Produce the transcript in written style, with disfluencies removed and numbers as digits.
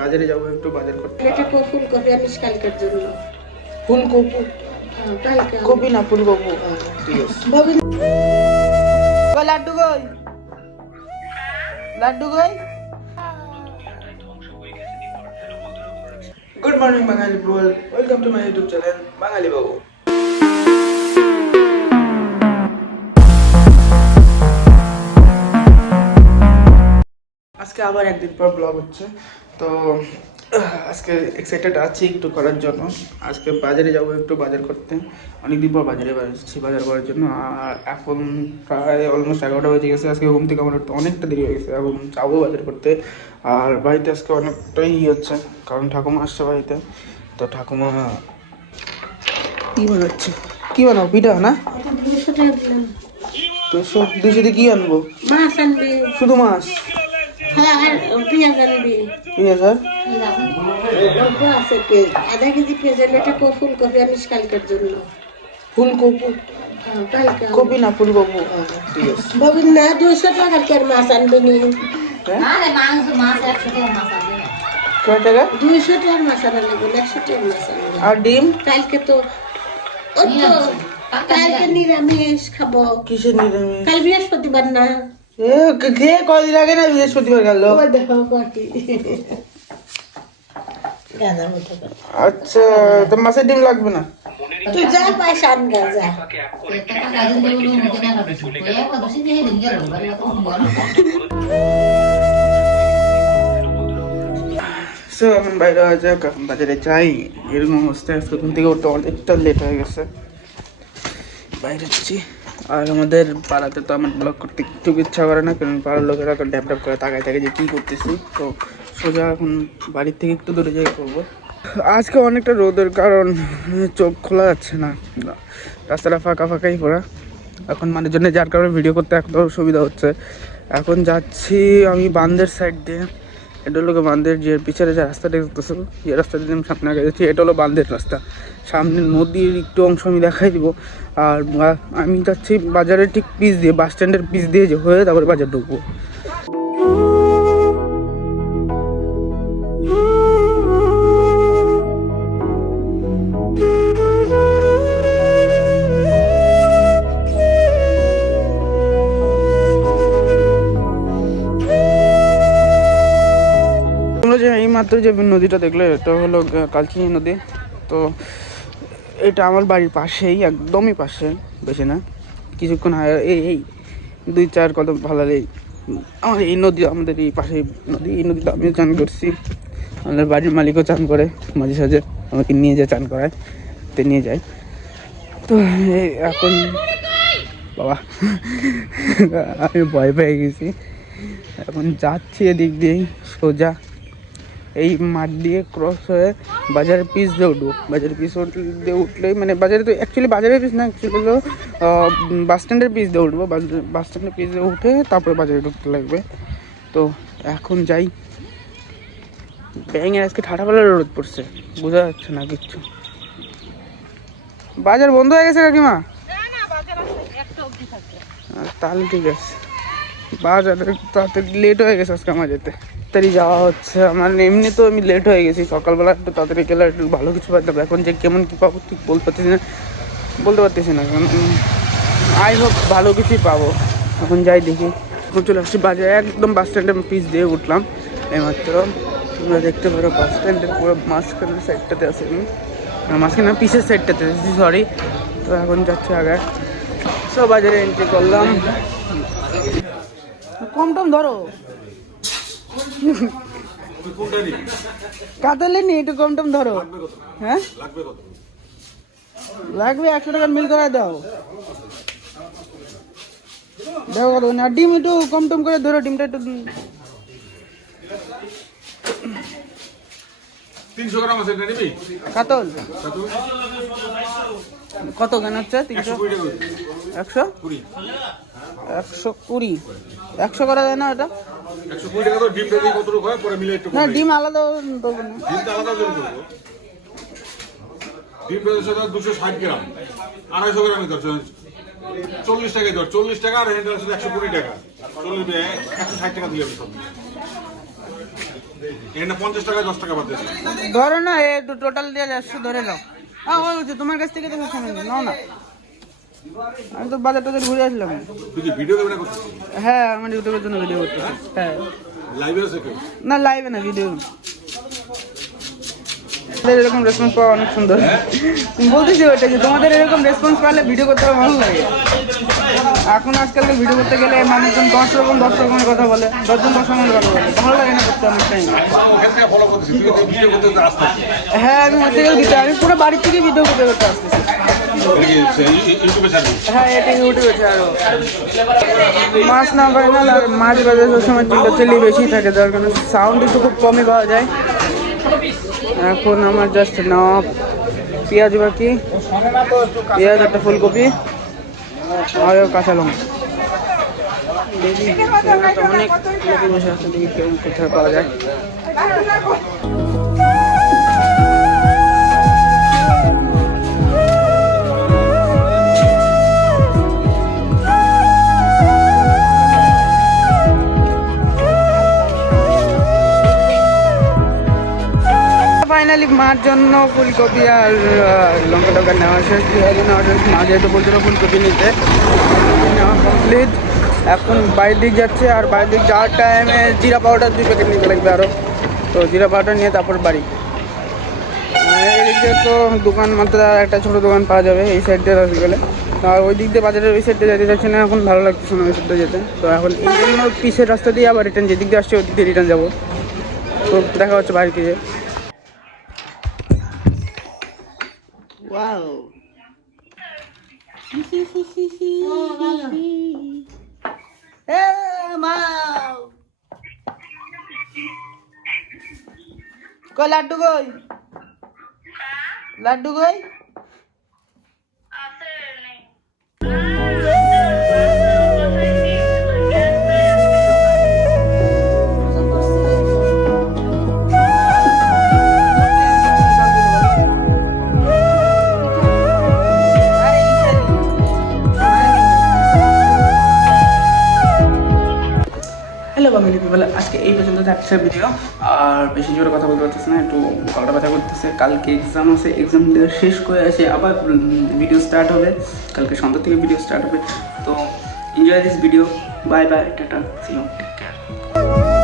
বাজারে যাবো একটু বাজার করতে। এটা ফুলকপি আনিস কালকের জন্য। ফুলকপি? কপি না ফুলকপি। ঠিক আছে। লাড্ডু কই? লাড্ডু কই? গুড মর্নিং বাঙালি বল, welcome to my YouTube channel Bangali Babu. আজকে আবার একদিন পর ব্লগ হচ্ছে, তো আজকে এক্সাইটেড আছি একটু করার জন্য। আজকে বাজারে যাব একটু বাজার করতে, অনেকদিন পর বাজারে এসেছি বাজার করার জন্য। আর এখন প্রায় অলমোস্ট 11টা বেজে গেছে। আজকে ঘুম থেকে আমার উঠতে অনেকটা দেরি হয়ে গেছে, এখন যাবো বাজার করতে। আর বাড়িতে আজকে অনেকটাই হচ্ছে, কারণ ঠাকুমা আসছে বাড়িতে। তো ঠাকুমা কি বানাচ্ছে? কি বানাবো? পিঠা না? 200 দিয়ে কি আনবো? মাছ আনবি? শুধু মাছ? হ্যাঁ, আর পেঁয়াজ আনবি। পেঁয়াজ? আর অল্প আছে পেঁয়াজ, আধা কেজি পেঁয়াজ আনবি। এটা ফুলকপি আনিস কালকের জন্য। ফুলকপি? কপি না ফুলকপি। ঠিক আছে। ববিন না 200 টাকার কের মাছ আনবি নি? কয় টাকা? 200 টাকার মাছ আনা লাগবে, 100 টাকার মাছ আনবি। আর ডিম? কালকে তো কালকে নিরামিষ খাবো। কিসের নিরামিষ? কাল বৃহস্পতিবার না? কে কদিন আগে না বৃহস্পতিবার গেল? দেখো কটি গাঁদার মতো। আচ্ছা, তো মাছের ডিম লাগবে না? তুই যা পাইস আন গাঁজা। এখন বাইরে যাক, এখন বাজারে যাই। এরকম অবস্থায় আজকে ঘুম থেকে উঠতে অনেকটা লেট হয়ে গেছে, বাইরে যাচ্ছি। আর আমাদের পাড়াতে তো আমার ব্লগ করতে একটু ইচ্ছা করে না, কারণ পাড়ার লোকেরা এখন ড্যাপ ড্যাপ করে তাকায় থাকে যে কী করতেছি। তো সোজা এখন বাড়ির থেকে একটু দূরে যাই করবো। আজকে অনেকটা রোদের কারণ চোখ খোলা যাচ্ছে না, রাস্তাটা ফাঁকা ফাঁকাই পড়া এখন, মানে জন্য যার কারণে ভিডিও করতে একদম সুবিধা হচ্ছে। এখন যাচ্ছি আমি বান্দের সাইড দিয়ে। এটা হলো বান্দের যে পিছনে যে রাস্তাটা দেখতেছো, যে রাস্তা দিয়ে আমি সামনে আগে যাচ্ছি, এটা হলো বান্দের রাস্তা। সামনে নদীর একটু অংশ আমি দেখাই দিব। আর আমি যাচ্ছি বাজারের ঠিক পিচ দিয়ে, বাস স্ট্যান্ডের পিচ দিয়ে যে হয়ে তারপরে বাজার ঢুকবো। এই মাত্র যে নদীটা দেখলে, এটা হলো কালচিনি নদী। তো এটা আমার বাড়ির পাশেই, একদমই পাশে, বেশি না, কিছুক্ষণ এই 2-4 কদম ভালোই আমার এই নদী, আমাদের এই পাশেই নদী। এই নদীতে আমিও চান করছি, আমাদের বাড়ির মালিকও চান করে মাঝে সাঝে, আমাকে নিয়ে যায় চান করায়, তে নিয়ে যায়। তো এখন বাবা আমি ভয় পেয়ে গেছি। এখন যাচ্ছি এদিক দিয়েই সোজা এই মাঠ দিয়ে ক্রস হয়ে বাজারের পিস দিয়ে উঠবো। বাজারের পিস দিয়ে উঠলেই, মানে বাজারে তো অ্যাকচুয়ালি বাজারের পিস না, অ্যাকচুয়ালি হলো বাস স্ট্যান্ডের পিস দিয়ে উঠবো। বাস স্ট্যান্ডের পিস দিয়ে উঠে তারপরে বাজারে ঢুকতে লাগবে। তো এখন যাই। ব্যাঙের আজকে ঠাটাবেলার রোদ পড়ছে, বোঝা যাচ্ছে না কিচ্ছু। বাজার বন্ধ হয়ে গেছে কাকিমা? তাহলে ঠিক আছে, বাজারে তাড়াতাড়ি লেট হয়ে গেছে আজকে আমার যেতে। তাড়াতাড়ি যাওয়া হচ্ছে আমার, এমনি তো আমি লেট হয়ে গেছি। সকালবেলা একটু তাড়াতাড়ি গেলে একটু ভালো কিছু পাইতাম। এখন যে কেমন কী পাবো ঠিক বলতে পারতেছি না, কারণ আই হোপ ভালো কিছুই পাবো। এখন যাই দেখি। এখন চলে আসছি বাজারে, একদম বাস স্ট্যান্ডের পিচ দিয়ে উঠলাম এইমাত্র। তোমরা দেখতে পারো বাস স্ট্যান্ডের পুরো মাঝখানের সাইডটাতে আছে, আমি মাঝখানে পিসের সাইডটাতে আছি, সরি। তো এখন যাচ্ছি আগে। সব বাজারে এন্ট্রি করলাম। কম টম ধরো, কাতালে নি একটু কম টম ধরো। হ্যাঁ লাগবে 100 টাকার মিল করায় দাও। দেখো কত না। ডিম একটু কম টম করে ধরো, ডিমটা একটু 300 গ্রাম আছে, এটা নিবি? কাতল কত কেন হচ্ছে? 300 120 100 করা যায় না? এটা 120 টাকা। তো ডিমটা দিয়ে কত হয় পরে মিলে একটু না, ডিম আলাদা দেবো না, ডিমটা আলাদা জল করবো। ডিমটা 260 গ্রাম, 250 গ্রামই ধর, 40 টাকায় ধর। 40 টাকা আর এটা 120 টাকা, 160 টাকা দিলে আমি সব। এখানে 50 টাকায় 10 টাকা বাদ দিয়েছে। ধরো না, এ টোটাল দিয়ে 100 ধরে নাও। তোমার কাছ থেকে তো সময় নাও না, আমি তো বাজার টাজার ঘুরে আসলাম। তুই কি ভিডিও ক্যামেরা করতেছিস? হ্যাঁ, আমার ইউটিউবের জন্য ভিডিও করতেছি। হ্যাঁ, লাইভে আছে কেউ? না লাইভে না, ভিডিও। এরকম রেসপন্স পাওয়া অনেক সুন্দর। বলতেছি ওইটা যে তোমাদের এরকম রেসপন্স পাইলে ভিডিও করতে ভালো লাগে। এখন আজকালকে ভিডিও করতে গেলে মানুষজন 10 রকমের কথা বলে, 10 জন 10 রকমের কথা বলে, ভালো লাগে না করতে অনেক টাইম। ওখান থেকে ফলো করতেছিস, তুই তো ভিডিও করতে আসছিস। হ্যাঁ, আমি ওর থেকে দিতে, আমি পুরো বাড়ি থেকে ভিডিও করতে আসতেছি। ইউটিউবে ছাড়বি? হ্যাঁ, এটা ইউটিউবে ছাড়ো। মাছ না পাই না, আর মাছ বাজে সবসময় চিল্লি বেশি থাকে, যার কারণে সাউন্ড একটু খুব কমই পাওয়া যায়। এখন আমার জাস্ট নেওয়া পেঁয়াজ বাকি, পেঁয়াজ, একটা ফুলকপি আর কাঁচা লঙ্কা। দেখি অনেক লোকে বসে আছে, দেখি কেউ কোথায় পাওয়া যায়। ফাইনালি মার জন্য ফুলকপি আর লঙ্কা টঙ্কা নেওয়া শেষ, পেঁয়াজ নেওয়া শেষ। মা যেহেতু বলছিল ফুলকপি নিতে, নেওয়া কমপ্লিট। এখন বাইরের দিক যাচ্ছে, আর বাইরের দিক যাওয়ার টাইমে জিরা পাউডার 2 প্যাকেট নিতে লাগবে আরও। তো জিরা পাউডার নিয়ে তারপর বাড়ি। এই দিক দিয়ে তো দোকান মাত্র একটা ছোটো দোকান পাওয়া যাবে এই সাইড দিয়ে আসতে গেলে। আর ওই দিক দিয়ে বাজারের ওই সাইডে যেতে যাচ্ছে না, এখন ভালো লাগতেছে না ওই সাইডে যেতে। তো এখন এই জন্য পিসের রাস্তা দিয়ে আবার রিটার্ন, যেদিক দিয়ে আসছে ওই দিক দিয়ে রিটার্ন যাবো। তো দেখা হচ্ছে বাড়িতে যেয়ে। Wow. কই লাড্ডু কই? লাড্ডু কই? হ্যালো ফ্যামিলি পিপল, আজকে এই পর্যন্ত থাকছে ভিডিও। আর বেশি জোরে কথা বলতে পারতেছে না, একটু গলাটা ব্যথা করতেছে। কালকে এক্সাম আছে, এক্সাম শেষ করে এসে আবার ভিডিও স্টার্ট হবে। কালকে সন্ধ্যা থেকে ভিডিও স্টার্ট হবে। তো enjoy this video. Bye bye, tata, see you, take care.